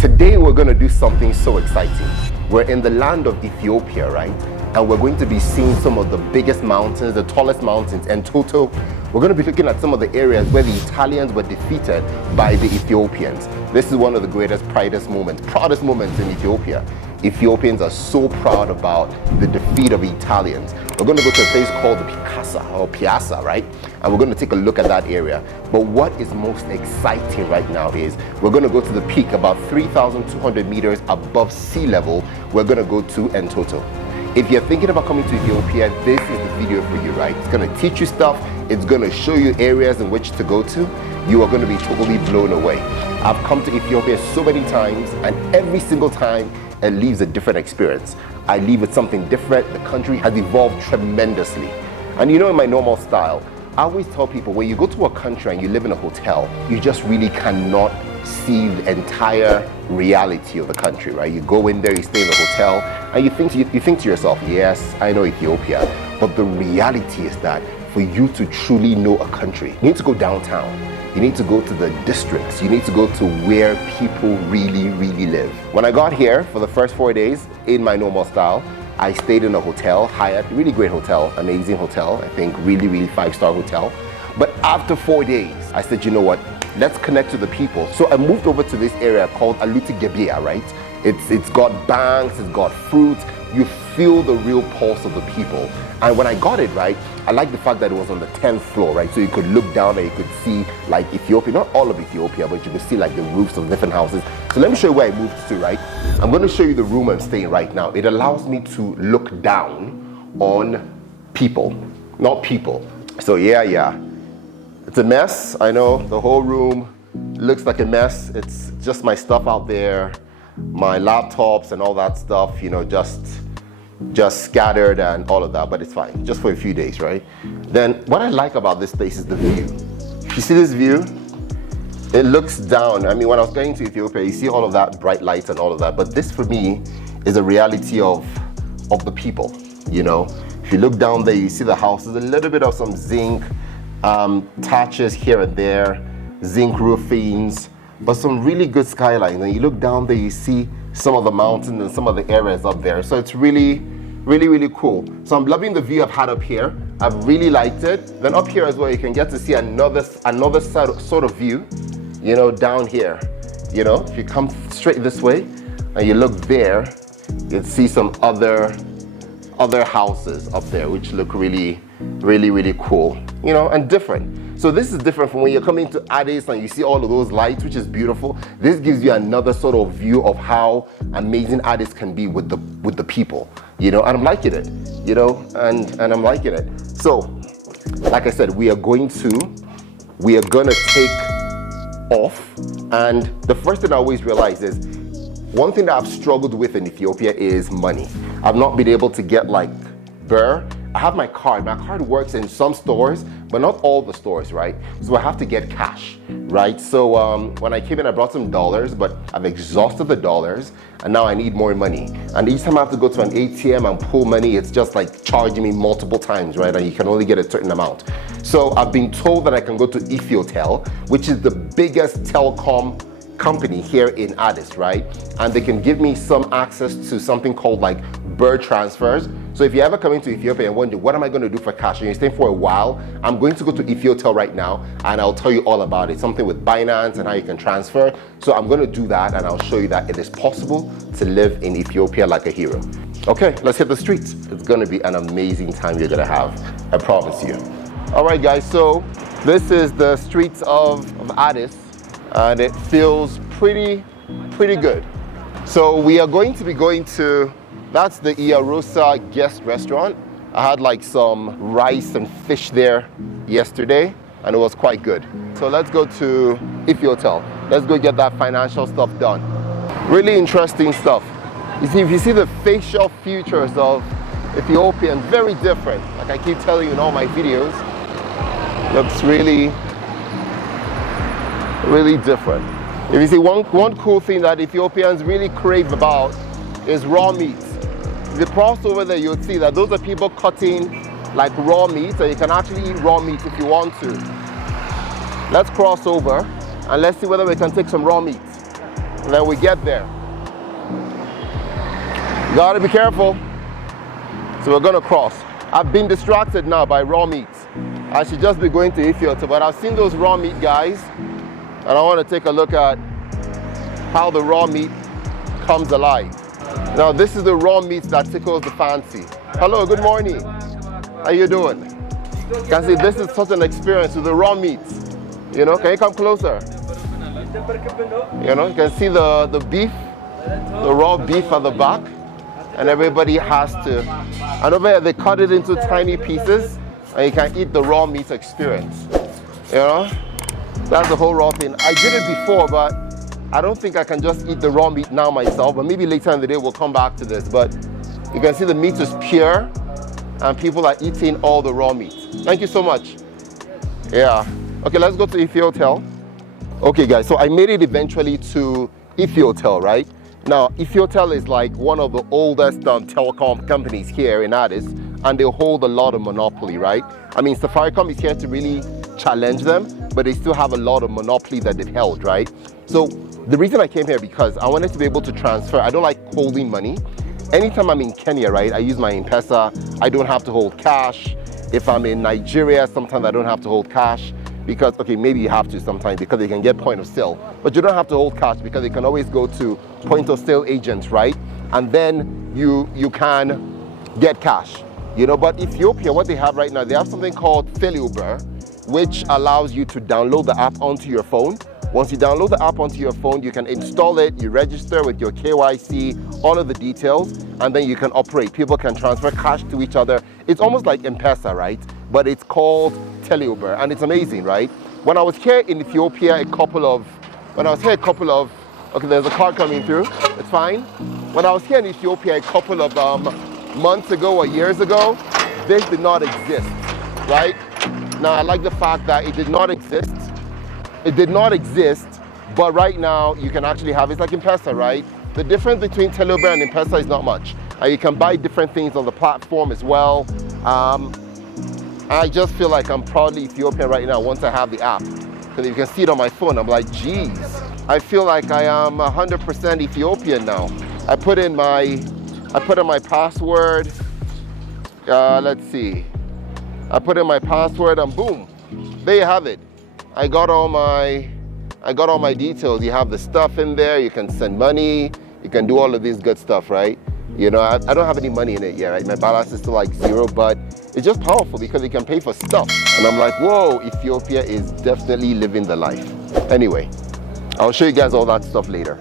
Today we're going to do something so exciting. We're in the land of Ethiopia, right? And we're going to be seeing some of the biggest mountains, the tallest mountains, Entoto. We're going to be looking at some of the areas where the Italians were defeated by the Ethiopians. This is one of the proudest moments in Ethiopia. Ethiopians are so proud about the defeat of the Italians. We're going to go to a place called the Piazza, right? And we're going to take a look at that area. But what is most exciting right now is we're going to go to the peak about 3,200 meters above sea level. We're going to go to Entoto. If you're thinking about coming to Ethiopia, this is the video for you, right? It's going to teach you stuff. It's going to show you areas in which to go to. You are going to be totally blown away. I've come to Ethiopia so many times, and every single time it leaves a different experience. I leave with something different. The country has evolved tremendously. And you know, in my normal style, I always tell people, when you go to a country and you live in a hotel, you just really cannot see the entire reality of the country, right? You go in there, you stay in the hotel, and you think to yourself, yes, I know Ethiopia. But the reality is that for you to truly know a country, you need to go downtown. You need to go to the districts. You need to go to where people really, really live. When I got here for the first 4 days in my normal style, I stayed in a hotel, Hyatt, really great hotel, amazing hotel. I think really, really 5-star hotel. But after 4 days, I said, you know what? Let's connect to the people. So I moved over to this area called Aluti Gebia, right? It's got banks, it's got fruits. You feel the real pulse of the people. And when I got it, right, I like the fact that it was on the 10th floor, right? So you could look down and you could see like Ethiopia, not all of Ethiopia, but you could see like the roofs of different houses. So let me show you where I moved to, right? I'm going to show you the room I'm staying right now. It allows me to look down on people, not people. So yeah. It's a mess. I know the whole room looks like a mess. It's just my stuff out there, my laptops and all that stuff, you know, just scattered and all of that, but it's fine, just for a few days, right? Then what I like about this place is the view. If you see this view, it looks down. I mean, when I was going to Ethiopia, you see all of that bright lights and all of that, but this for me is a reality of the people, you know? If you look down there, you see the houses, a little bit of some zinc touches here and there, zinc roofings, but some really good skyline. And you look down there, you see some of the mountains and some of the areas up there. So it's really, really, really cool. So I'm loving the view I've had up here. I've really liked it. Then up here as well, you can get to see another sort of view, you know, down here. You know, if you come straight this way and you look there, you'll see some other houses up there, which look really, really, really cool, you know, and different. So this is different from when you're coming to Addis and you see all of those lights, which is beautiful. This gives you another sort of view of how amazing Addis can be with the people, you know, and I'm liking it, you know, and I'm liking it. So, like I said, we are gonna take off, and the first thing I always realize is, one thing that I've struggled with in Ethiopia is money. I've not been able to get like birr. I have my card. My card works in some stores, but not all the stores, right? So I have to get cash, right? So when I came in, I brought some dollars, but I've exhausted the dollars, and now I need more money. And each time I have to go to an ATM and pull money, it's just like charging me multiple times, right? And you can only get a certain amount. So I've been told that I can go to Ethiotel, which is the biggest telecom company here in Addis, right? And they can give me some access to something called like birr transfers. So if you're ever coming to Ethiopia and wonder, what am I going to do for cash? And you're staying for a while, I'm going to go to Ethiotel right now and I'll tell you all about it. Something with Binance and how you can transfer. So I'm going to do that and I'll show you that it is possible to live in Ethiopia like a hero. Okay, let's hit the streets. It's going to be an amazing time you're going to have. I promise you. All right, guys, so this is the streets of Addis, and it feels pretty good. So we are going to be going to, that's the Iarosa guest restaurant. I had like some rice and fish there yesterday, and it was quite good. So let's go to Ethiotel. Let's go get that financial stuff done. Really interesting stuff. You see, if you see the facial features of Ethiopians, very different. Like I keep telling you in all my videos, looks really different. If you see one cool thing that Ethiopians really crave about is raw meat. If you cross over there, you'll see that those are people cutting like raw meat, and you can actually eat raw meat if you want to. Let's cross over and let's see whether we can take some raw meat. And then we get there. You gotta be careful. So we're gonna cross. I've been distracted now by raw meat. I should just be going to Ethiopia, but I've seen those raw meat guys, and I want to take a look at how the raw meat comes alive. Now this is the raw meat that tickles the fancy. Hello, good morning. How you doing? You can see this is such an experience with the raw meat. You know, can you come closer? You know, you can see the beef, the raw beef at the back, and everybody has to, and over here they cut it into tiny pieces, and you can eat the raw meat experience. You know, that's the whole raw thing. I did it before, but I don't think I can just eat the raw meat now myself, but maybe later in the day we'll come back to this. But you can see the meat is pure, and people are eating all the raw meat. Thank you so much. Yeah. Okay, let's go to Ethiopia. Okay guys, so I made it eventually to Ethiopia, right? Now, Ethiopia is like one of the oldest telecom companies here in Addis, and they hold a lot of monopoly, right? I mean, Safaricom is here to really challenge them, but they still have a lot of monopoly that they've held, right? So the reason I came here because I wanted to be able to transfer. I don't like holding money. Anytime I'm in Kenya, right, I use my M-Pesa. I don't have to hold cash. If I'm in Nigeria, sometimes I don't have to hold cash. Because, okay, maybe you have to sometimes because they can get point of sale, but you don't have to hold cash because they can always go to point of sale agents, right? And then you can get cash, you know. But Ethiopia, what they have right now, they have something called Teleuber, which allows you to download the app onto your phone. Once you download the app onto your phone, you can install it, you register with your KYC, all of the details, and then you can operate. People can transfer cash to each other. It's almost like M-Pesa, right? But it's called Teleuber, and it's amazing, right? When I was here in Ethiopia okay, there's a car coming through, it's fine. When I was here in Ethiopia a couple of months ago or years ago, this did not exist, right? Now, I like the fact that it did not exist. It did not exist, but right now you can actually have, it's like M-Pesa, right? The difference between Teleuber and M-Pesa is not much. You can buy different things on the platform as well. I just feel like I'm proudly Ethiopian right now once I have the app. Because you can see it on my phone, I'm like, geez. I feel like I am 100% Ethiopian now. I put in my password. Let's see. I put in my password and boom, there you have it. I got all my details. You have the stuff in there. You can send money. You can do all of this good stuff, right? You know, I don't have any money in it yet, right? My balance is still like zero, but it's just powerful because you can pay for stuff. And I'm like, whoa, Ethiopia is definitely living the life. Anyway, I'll show you guys all that stuff later.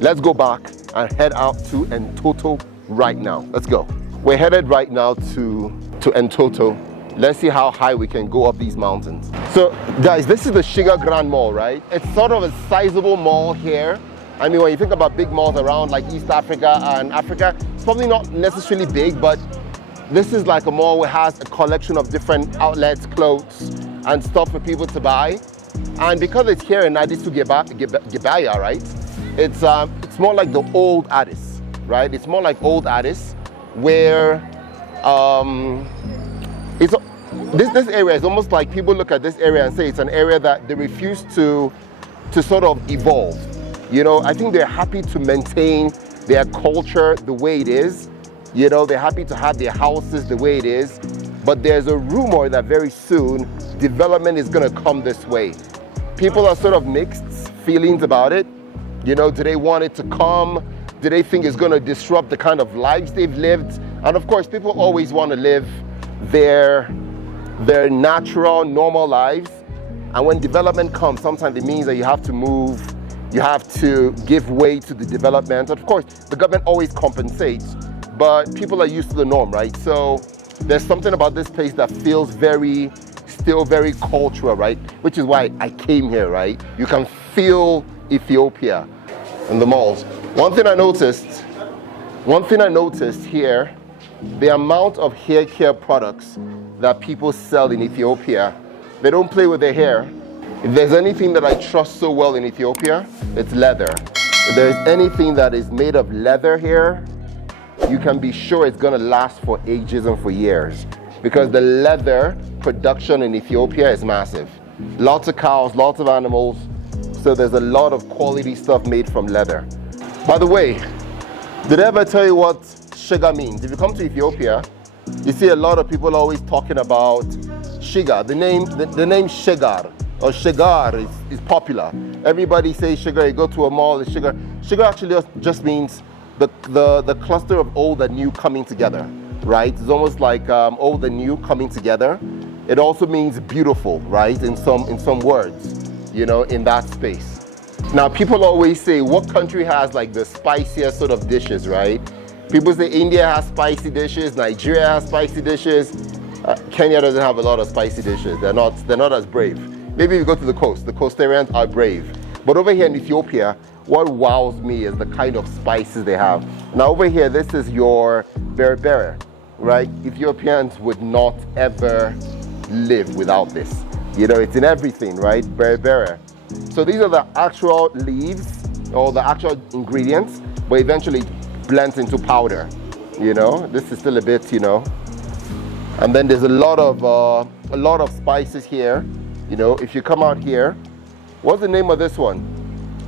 Let's go back and head out to Entoto right now. Let's go. We're headed right now to Entoto. Let's see how high we can go up these mountains. So guys, this is the Sugar Grand Mall, right? It's sort of a sizable mall here. I mean, when you think about big malls around like East Africa and Africa, it's probably not necessarily big, but this is like a mall where it has a collection of different outlets, clothes, and stuff for people to buy. And because it's here in Addis Ababa, right? It's more like the old Addis, right? It's more like old Addis, where this area is almost like people look at this area and say it's an area that they refuse to sort of evolve. You know, I think they're happy to maintain their culture the way it is. You know, they're happy to have their houses the way it is. But there's a rumor that very soon development is going to come this way. People are sort of mixed feelings about it. You know, do they want it to come? Do they think it's going to disrupt the kind of lives they've lived? And of course, people always want to live their natural, normal lives. And when development comes, sometimes it means that you have to move, you have to give way to the development. Of course, the government always compensates, but people are used to the norm, right? So there's something about this place that feels still very cultural, right? Which is why I came here, right? You can feel Ethiopia in the malls. One thing I noticed here, the amount of hair care products that people sell in Ethiopia, they don't play with their hair. If there's anything that I trust so well in Ethiopia, it's leather. If there's anything that is made of leather here, you can be sure it's gonna last for ages and for years, because the leather production in Ethiopia is massive. Lots of cows, lots of animals. So there's a lot of quality stuff made from leather. By the way, did I ever tell you what sugar means? If you come to Ethiopia, you see a lot of people always talking about sugar. The name Shigar or Shigar is popular. Everybody says sugar. You go to a mall, it's sugar. Sugar actually just means the cluster of old and new coming together, right? It's almost like old and new coming together. It also means beautiful, right? In some words, you know, in that space. Now, people always say, what country has like the spiciest sort of dishes, right? People say India has spicy dishes, Nigeria has spicy dishes. Kenya doesn't have a lot of spicy dishes. They're not as brave. Maybe if you go to the coast, the coastarians are brave. But over here in Ethiopia, what wows me is the kind of spices they have. Now over here, this is your berbere, right? Ethiopians would not ever live without this. You know, it's in everything, right? Berbere. So these are the actual leaves or the actual ingredients, but eventually blends into powder. You know, this is still a bit, you know. And then there's a lot of spices here. You know, if you come out here, what's the name of this one?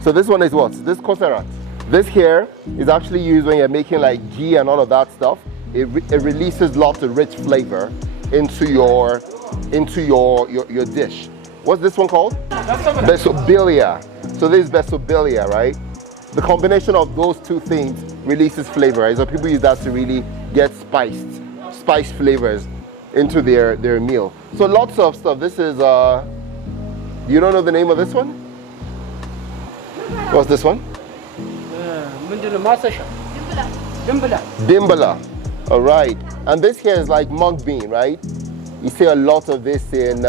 So this one is what? This kosarat. This here is actually used when you're making like ghee and all of that stuff. It releases lots of rich flavor into your dish. What's this one called? Besobilia. So this is besobilia, right? The combination of those two things releases flavor, right? So people use that to really get spiced flavors into their meal. So lots of stuff. This is you don't know the name of this one? What's this one? Dimbala. All right. And this here is like mung bean, right? You see a lot of this in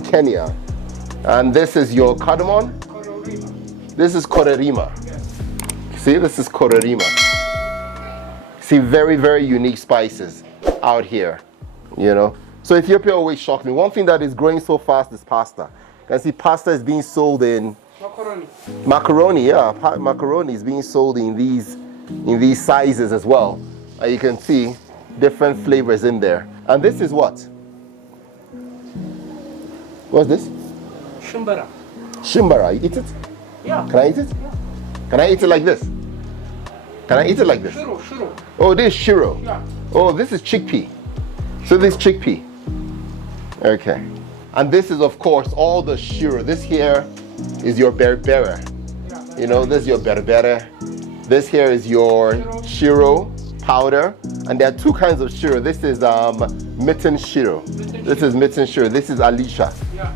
Kenya. And this is your cardamom. This is korerima. See, this is korerima. See, very, very unique spices out here, you know. So Ethiopia always shocked me. One thing that is growing so fast is pasta. You can see pasta is being sold in macaroni. Yeah, macaroni is being sold in these sizes as well. You can see different flavors in there. And this is what? What's this? Shimbara. Shimbara. You eat it? Yeah. Can I eat it? Yeah. Can I eat it like this? Can I eat it like this? Shiro. Oh, this is shiro. Yeah. Oh, this is chickpea. So this is chickpea. Okay. And this is, of course, all the shiro. This here is your berbere. Yeah. You know, this is your berbere. This here is your shiro powder. And there are two kinds of shiro. This is mitten shiro. This is mitten shiro. This is alicha. Yeah.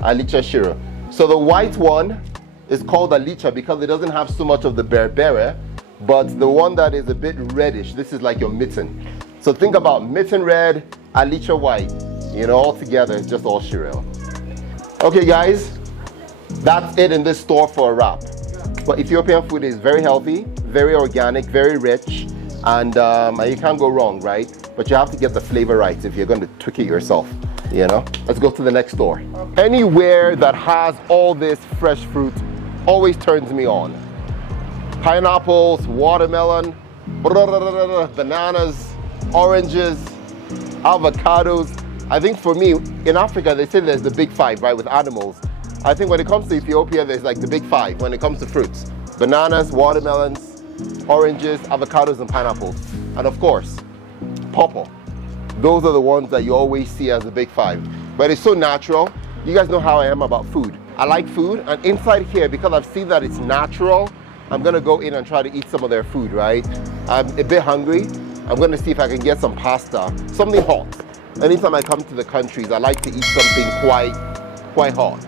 Alicha shiro. So the white one is called alicha because it doesn't have so much of the berbere, but the one that is a bit reddish, this is like your mitten. So think about mitten red, alicha white, you know, all together, it's just all shiro. Okay guys, that's it in this store for a wrap. But Ethiopian food is very healthy, very organic, very rich, and you can't go wrong, right? But you have to get the flavor right if you're going to tweak it yourself, you know? Let's go to the next store. Anywhere that has all this fresh fruit always turns me on. Pineapples, watermelon, bananas, oranges, avocados. I think for me, in Africa, they say there's the big five, right, with animals. I think when it comes to Ethiopia, there's like the big five when it comes to fruits. Bananas, watermelons, oranges, avocados, and pineapples. And of course, pawpaw. Those are the ones that you always see as the big five. But it's so natural. You guys know how I am about food. I like food, and inside here, because I've seen that it's natural, I'm gonna go in and try to eat some of their food, right? I'm a bit hungry. I'm gonna see if I can get some pasta, something hot. Anytime I come to the countries, I like to eat something quite hot.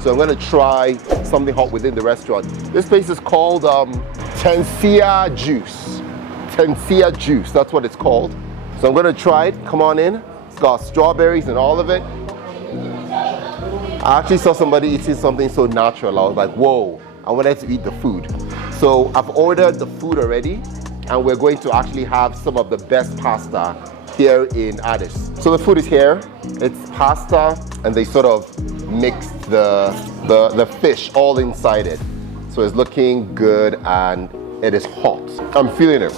So I'm gonna try something hot within the restaurant. This place is called Tensia Juice. Tensia Juice, that's what it's called. So I'm gonna try it, come on in. It's got strawberries and all of it. I actually saw somebody eating something so natural. I was like, whoa, I wanted to eat the food. So I've ordered the food already, and we're going to actually have some of the best pasta here in Addis. So the food is here. It's pasta, and they sort of mixed the fish all inside it. So it's looking good, and it is hot. I'm feeling it.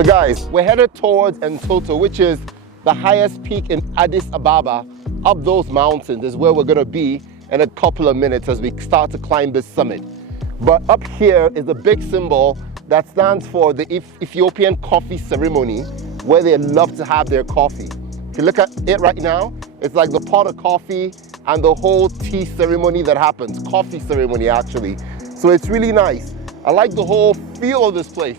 So guys, we're headed towards Entoto, which is the highest peak in Addis Ababa. Up those mountains is where we're gonna be in a couple of minutes as we start to climb this summit. But up here is a big symbol that stands for the Ethiopian coffee ceremony, where they love to have their coffee. If you look at it right now, it's like the pot of coffee and the whole tea ceremony that happens, coffee ceremony actually. So it's really nice. I like the whole feel of this place.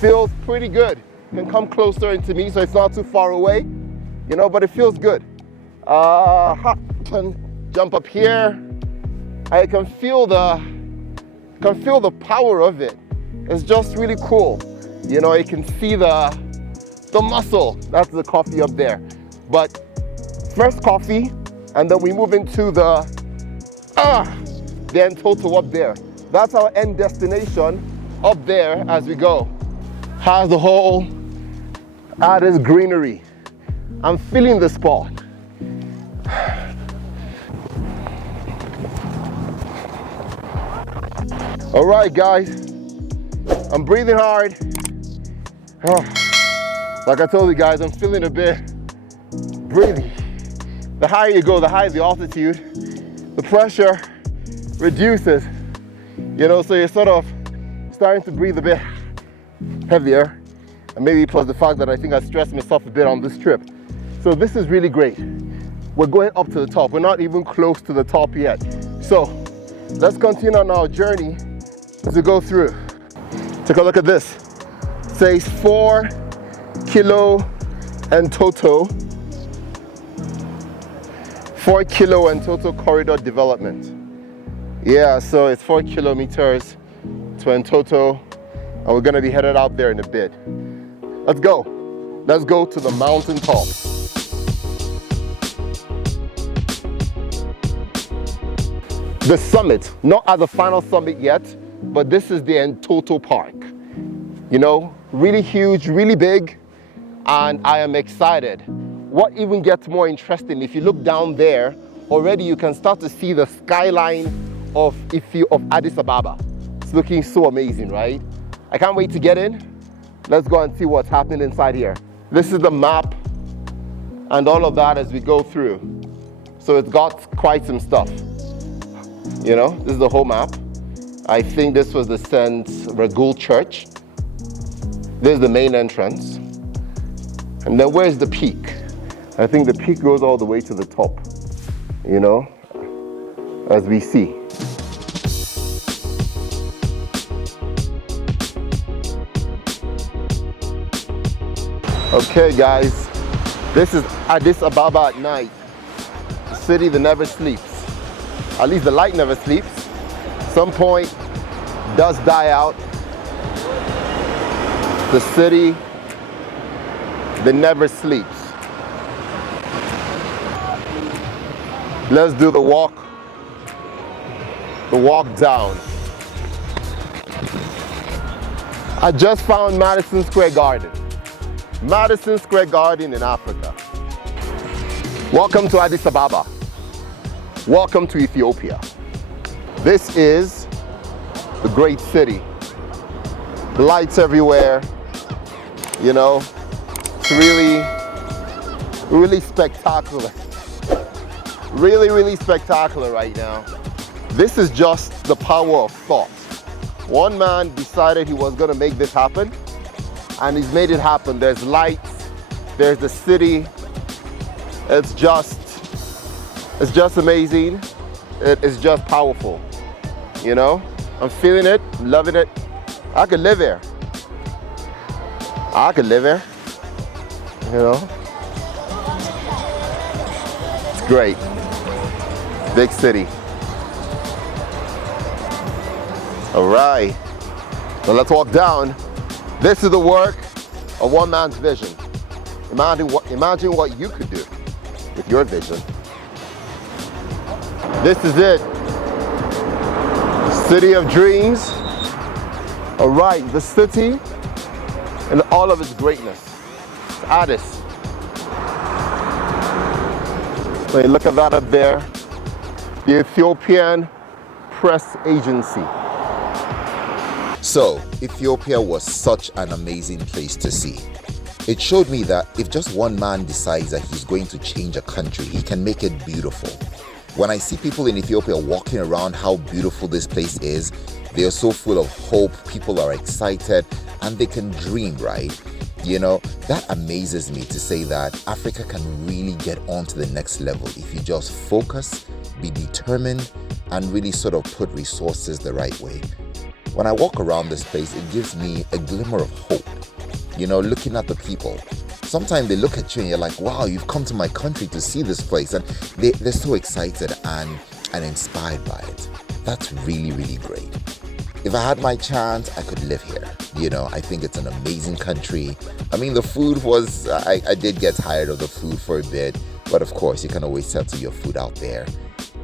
Feels pretty good. You can come closer into me so it's not too far away, you know, but it feels good. Can jump up here. I can feel the power of it. It's just really cool. You know, you can see the muscle. That's the coffee up there. But first coffee, and then we move into the Entoto up there. That's our end destination up there as we go. Has the whole Addis greenery. I'm feeling the spot. All right, guys, I'm breathing hard. Like I told you guys, I'm feeling a bit breathy. The higher you go, the higher the altitude, the pressure reduces, you know, so you're sort of starting to breathe a bit heavier, and maybe plus the fact that I think I stressed myself a bit on this trip. So this is really great. We're going up to the top. We're not even close to the top yet. So let's continue on our journey as we go through. Take a look at this. It says 4 kilo Entoto. 4 kilo Entoto corridor development. Yeah, so it's 4 kilometers to Entoto, and we're gonna be headed out there in a bit. Let's go. Let's go to the mountain top. The summit, not at the final summit yet, but this is the Entoto Park. You know, really huge, really big, and I am excited. What even gets more interesting, if you look down there, already you can start to see the skyline of Addis Ababa. It's looking so amazing, right? I can't wait to get in. Let's go and see what's happening inside here. This is the map and all of that as we go through. So it's got quite some stuff. You know, this is the whole map. I think this was the St. Regul Church. This is the main entrance. And then where's the peak? I think the peak goes all the way to the top, you know, as we see. Okay guys, this is Addis Ababa at night. The city that never sleeps. At least the light never sleeps. Some point does die out. The city that never sleeps. Let's do the walk down. I just found Madison Square Garden. Madison Square Garden in Africa. Welcome to Addis Ababa. Welcome to Ethiopia. This is the great city. Lights everywhere, you know, it's really spectacular. Really spectacular right now. This is just the power of thought. One man decided he was gonna make this happen, and he's made it happen. There's lights, there's the city. It's just amazing. It is just powerful, you know? I'm feeling it, loving it. I could live here. I could live here, you know? It's great. Big city. All right, so let's walk down. This is the work of one man's vision. Imagine what you could do with your vision. This is it. City of dreams. All right, the city and all of its greatness. It's Addis. So you look at that up there. The Ethiopian Press Agency. So, Ethiopia was such an amazing place to see. It showed me that if just one man decides that he's going to change a country, he can make it beautiful. When I see people in Ethiopia walking around how beautiful this place is, they are so full of hope, people are excited, and they can dream, right? You know, that amazes me to say that Africa can really get on to the next level if you just focus, be determined, and really sort of put resources the right way. When I walk around this place, it gives me a glimmer of hope. You know, looking at the people. Sometimes they look at you and you're like, wow, you've come to my country to see this place. And they're so excited and inspired by it. That's really, really great. If I had my chance, I could live here. You know, I think it's an amazing country. I mean, the food was, I did get tired of the food for a bit. But of course, you can always settle your food out there.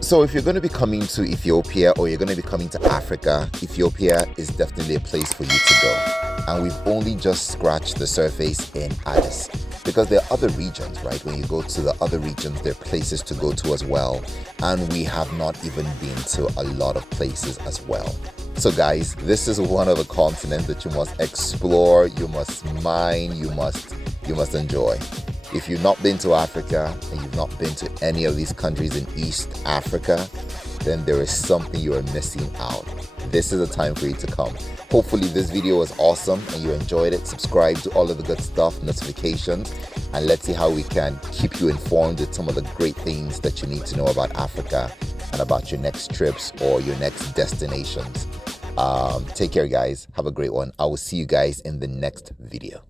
So if you're going to be coming to Ethiopia or you're going to be coming to Africa, Ethiopia is definitely a place for you to go. And we've only just scratched the surface in Addis, because there are other regions, right? When you go to the other regions, there are places to go to as well. And we have not even been to a lot of places as well. So guys, this is one of the continents that you must explore, you must mine, you must enjoy. If you've not been to Africa and you've not been to any of these countries in East Africa, then there is something you are missing out. This is a time for you to come. Hopefully this video was awesome and you enjoyed it. Subscribe to all of the good stuff, notifications, and let's see how we can keep you informed with some of the great things that you need to know about Africa and about your next trips or your next destinations. Take care, guys. Have a great one. I will see you guys in the next video.